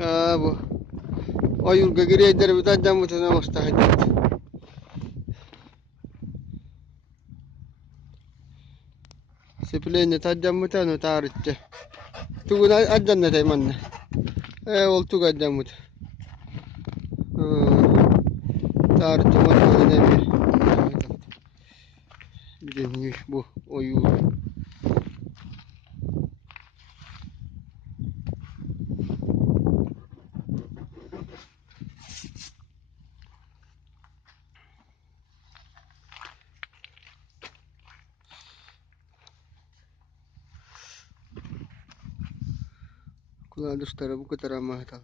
bu. Ayurga gireydir bir de camutuna mustahil. Sipilenya tajammutan taaricha. Tuguna ajanna taymanna. Oltu gajamut. Taaricha mutuna nemi. Bideni bu oyu. Kula dostlar bu kadar mahtal.